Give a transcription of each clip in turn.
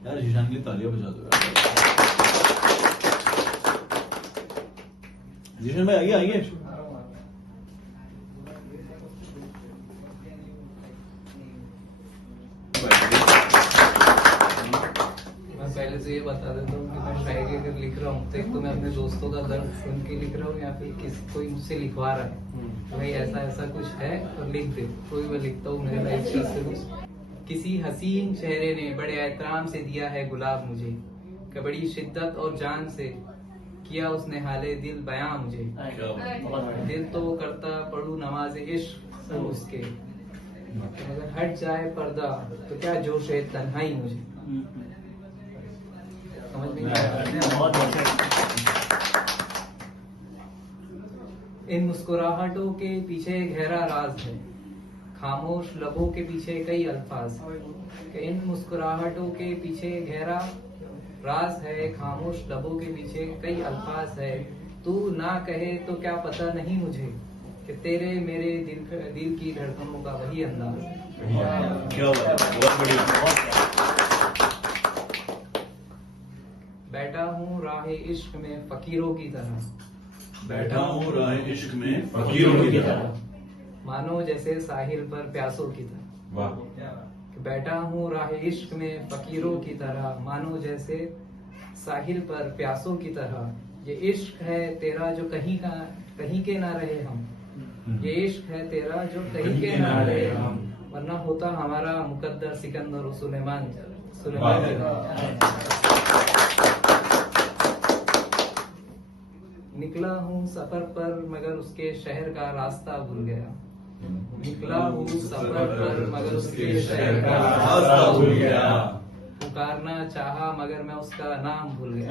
यार ईशान की तालियां बजा दो यार। जीशन भाई आइए आइए। मैं पहले से ये बता देता हूँ कि मैं शायरी अगर लिख रहा हूँ तो एक तो मैं अपने दोस्तों का दर्द सुन के लिख रहा हूँ या फिर कोई मुझसे लिखवा रहा है तो भाई ऐसा ऐसा कुछ है और लिख दे, कोई मैं लिखता हूँ मेरे लाइफ चीज से कुछ। किसी हसीन चेहरे ने बड़े एहतराम से दिया है गुलाब मुझे, कि बड़ी शिद्दत और जान से किया उसने हाले दिल बयां मुझे। दिल तो करता पढ़ू नमाज इश्क उसके, अगर हट जाए पर्दा तो क्या जोश है तन्हाई मुझे। समझ नहीं आया? इन मुस्कुराहटों के पीछे गहरा राज है, खामोश लबों के पीछे कई अल्फाज। इन मुस्कुराहटों के पीछे गहरा राज है, खामोश लबों के पीछे कई अल्फाज है। तू ना कहे तो क्या पता नहीं मुझे कि तेरे मेरे दिल की धड़कनों का वही अंदाज। क्या बात है, बहुत बढ़िया। बैठा हूँ राह इश्क में फकीरों की तरह, बैठा हूँ राह इश्क में फकीरों की तरह, मानो जैसे साहिल पर प्यासों की तरह। वाह। बैठा हूँ राह इश्क में फकीरों की तरह, मानो जैसे साहिल पर प्यासों की तरह। ये इश्क है तेरा जो कहीं के ना रहे हम, ये इश्क है तेरा जो कहीं के ना रहे हम, वरना होता हमारा मुकद्दर सिकंदर और सुलेमान। निकला हूँ सफर पर मगर उसके शहर का रास्ता भूल गया, निकला हूँ सफर पर मगर उसके शहर का रास्ता भूल गया। पुकारना चाहा मगर मैं उसका नाम भूल गया।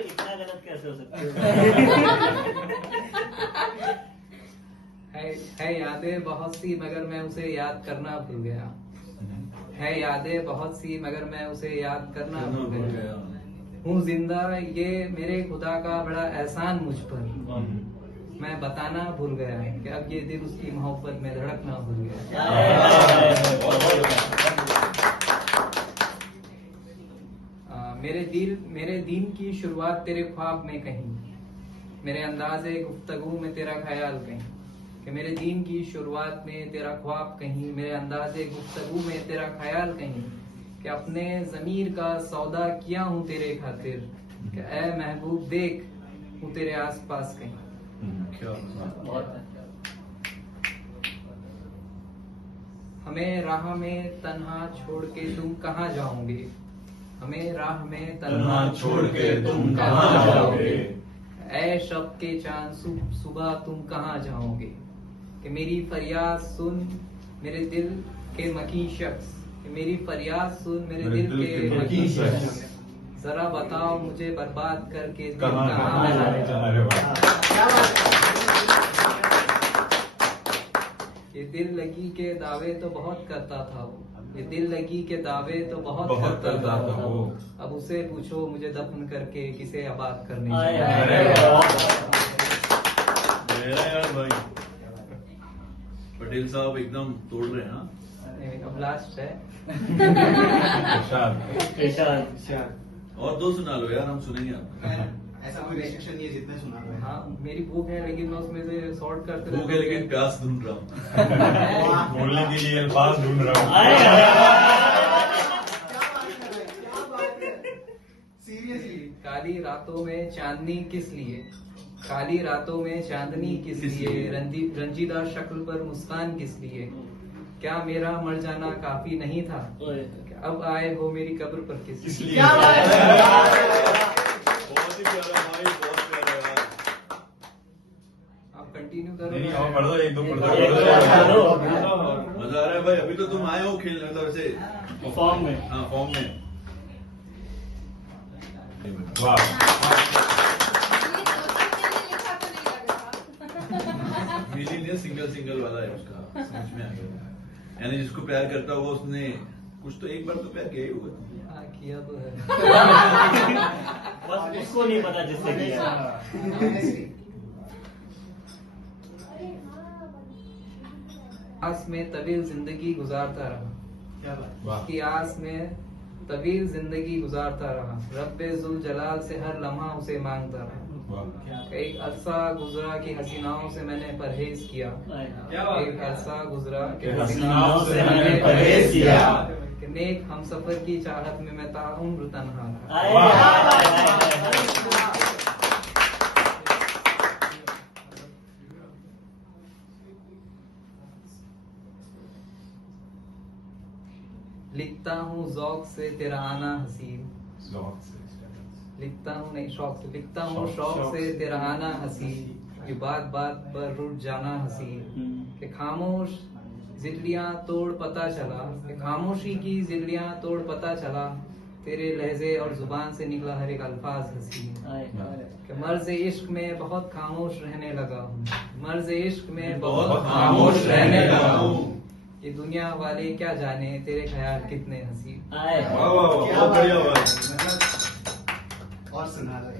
इतना गलत कैसे हो सकता है यादें बहुत सी मगर मैं उसे याद करना भूल गया, है यादें बहुत सी मगर मैं उसे याद करना भूल गया। हूँ जिंदा ये मेरे खुदा का बड़ा एहसान मुझ पर, मैं बताना भूल गया कि अब ये दिल उसकी मोहब्बत में धड़कना भूल गया। मेरे दिन की शुरुआत तेरे ख्वाब में कहीं, मेरे अंदाज़े गुफ्तगू में तेरा ख्याल कहीं। कि मेरे दिन की शुरुआत में तेरा ख्वाब कहीं, मेरे अंदाज़े गुफ्तगू में तेरा ख्याल कहीं। कि अपने ज़मीर का सौदा किया हूँ तेरे खातिर, कि ऐ महबूब देख हूँ तेरे आसपास कहीं। हमें राह में तन्हा छोड़ के तुम कहाँ जाओगे, हमें राह में तन्हा छोड़ के तुम कहाँ जाओगे, ऐ शब के चांद सुबह तुम कहाँ जाओगे। कि मेरी फरियाद सुन मेरे दिल के मकी शख्स, कि मेरी फरियाद सुन मेरे दिल के मकी शख्स, जरा बताओ मुझे बर्बाद करके तुम कहाँ जाओगे। ये दिल लगी के दावे तो बहुत करता था वो, ये दिल लगी के दावे तो बहुत करता था वो। अब उसे पूछो मुझे दफन करके किसे आबाद करने यार भाई पटेल साहब एकदम तोड़ रहे हैं ना। अब लास्ट है। और दो सुना लो यार, हम सुनेंगे आप। ऐसा कोई रेस्ट्रिक्शन नहीं है, जितने सुना लो। हाँ मेरी बुक है लेकिन मैं उसमें से सॉर्ट करते भूख है लेकिन प्यास ढूंढ रहा हूँ। बोलने के लिए अल्फाज ढूंढ रहा हूँ। सीरियसली काली रातों में चांदनी किस लिए, काली रातों में चांदनी किस लिए, रंजीदा शक्ल पर मुस्कान किस लिए। क्या मेरा मर जाना काफी नहीं था, अब आए हो मेरी कब्र पर किस लिए। बहुत ही प्यारा भाई, बहुत प्यारा यार। आप कंटिन्यू करो। नहीं और पढ़ दो, एक दो पढ़ दो। मजा आ रहा है भाई, अभी तो तुम आए हो खेलने, मतलब ऐसे फॉर्म में। हाँ फॉर्म में। वाह मीनिंग सिंगल वाला है उसका, समझ में आ गया। यानी जिसको प्यार करता हुआ उसने कुछ तो एक बार तो प्यार किया ही होगा। हाँ किया तो है। बस उसको नहीं पता जिससे किया। आस में तवील जिंदगी गुजारता रहा, क्या बात। वाह उसकी आस में तवील जिंदगी गुजारता रहा, रब्बे जुल जलाल से हर लम्हा उसे मांगता रहा। वाह एक अरसा गुजरा कि हसीनाओं से मैंने परहेज किया, क्या बात। एक अरसा गुजरा कि कि हसीनाओं से मैंने परहेज किया। कि नेक हम सफर की चाहत में मैं ताउम्र तन्हा रहा। आए, वाह। आए, आए, आए। लिखता हूँ ज़ौक से तेरा आना हसीन, शौक से लिखता हूँ नहीं शौक से, लिखता हूँ शौक शौक से से तेरा आना हसीन, कि बात बात पर रुठ जाना हसीन, कि खामोश जिल्लियां तोड़ पता चला, कि खामोशी की जिल्लियां तोड़ पता चला, तेरे लहजे और जुबान से निकला हर एक अल्फाज हसीन, कि मर्ज इश्क में बहुत खामोश रहने लगा हूँ, मर्ज इश्क में बहुत खामोश रहने लगा हूँ, ये दुनिया वाले क्या जाने तेरे ख्याल कितने हसीन। आए। वाह वाह वाह, क्या बहुत बात बढ़िया है। बात। मतलब और सुना दो।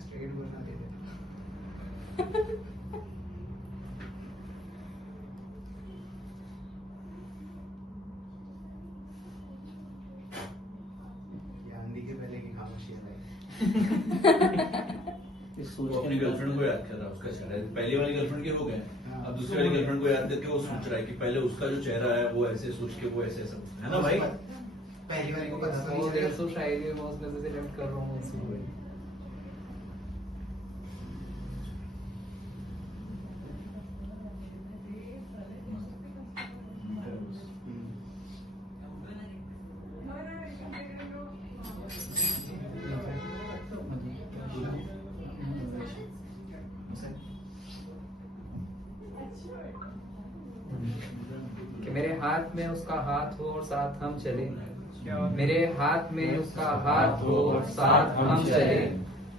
स्ट्रेट बोलना दे दे। ये आंधी के पहले की खामोशी है। वो अपनी गर्लफ्रेंड को याद कर रहा है, उसका चेहरा पहली वाली गर्लफ्रेंड के हो गए, अब दूसरी वाली गर्लफ्रेंड को याद करके वो सोच रहा है कि पहले उसका जो चेहरा है वो ऐसे सोच के वो ऐसे ऐसा है ना भाई। पहली बारी को पता तो वो नहीं 150 शायरी में उसमें से सिलेक्ट कर रहा हूँ उसी कि मेरे हाथ में उसका हाथ हो और साथ हम चले, मेरे हाथ में उसका हाथ हो और साथ हम चले,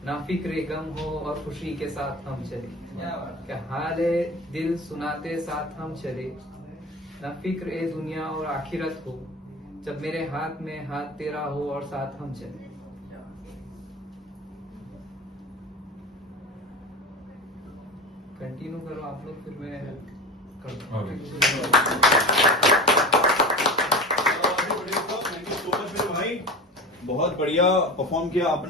ना फिक्र गम हो और खुशी के साथ हम चले, क्या हाल दिल सुनाते साथ हम चले, ना फिक्र ए दुनिया और आखिरत हो, जब मेरे हाथ में हाथ तेरा हो और साथ हम चले। कंटिन्यू करो आप लोग, फिर मैं करता हूँ। भाई बहुत बढ़िया परफॉर्म किया आपने।